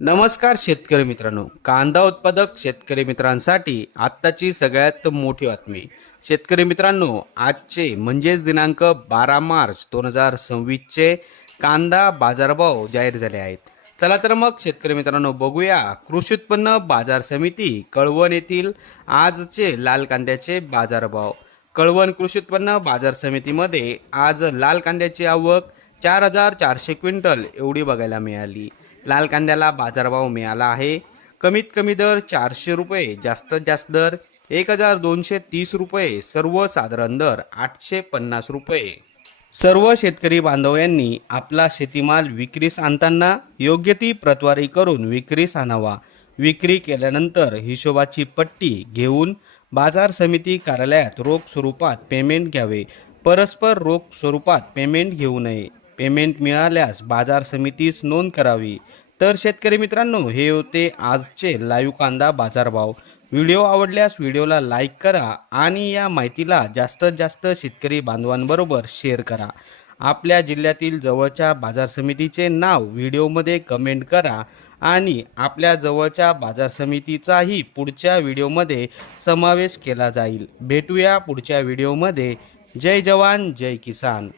नमस्कार शेतकरी मित्रांनो, कांदा उत्पादक शेतकरी मित्रांसाठी आत्ताची सगळ्यात मोठी बातमी. शेतकरी मित्रांनो, आजचे म्हणजेच दिनांक 12 मार्च 2026चे कांदा बाजारभाव जाहीर झाले आहेत. चला तर मग शेतकरी मित्रांनो बघूया कृषी उत्पन्न बाजार समिती कळवण येथील आजचे लाल कांद्याचे बाजारभाव. कळवण कृषी उत्पन्न बाजार समितीमध्ये आज लाल कांद्याची आवक 4,400 क्विंटल एवढी बघायला मिळाली. लाल कांद्याला बाजारभाव मिळाला आहे. कमीत कमी दर 400 रुपये, जास्तीत जास्त दर 1,230 रुपये, सर्वसाधारण दर 850 रुपये. सर्व शेतकरी बांधवांनी आपला शेतीमाल विक्रीस आणताना योग्य ती प्रतवारी करून विक्रीस आणावा. विक्री केल्यानंतर हिशोबाची पट्टी घेऊन बाजार समिती कार्यालयात रोख स्वरूपात पेमेंट घ्यावे. परस्पर रोख स्वरूपात पेमेंट घेऊ नये. पेमेंट मिळाल्यास बाजार समितीस नोंद करावी. तर शेतकरी मित्रांनो, हे होते आजचे लाईव्ह कांदा बाजारभाव. व्हिडिओ आवडल्यास व्हिडिओला लाईक करा आणि या माहितीला जास्तीत जास्त शेतकरी बांधवांबरोबर शेअर करा. आपल्या जिल्ह्यातील जवळच्या बाजार समितीचे नाव व्हिडिओमध्ये कमेंट करा आणि आपल्या जवळच्या बाजार समितीचाही पुढच्या व्हिडिओमध्ये समावेश केला जाईल. भेटूया पुढच्या व्हिडिओमध्ये. जय जवान जय किसान.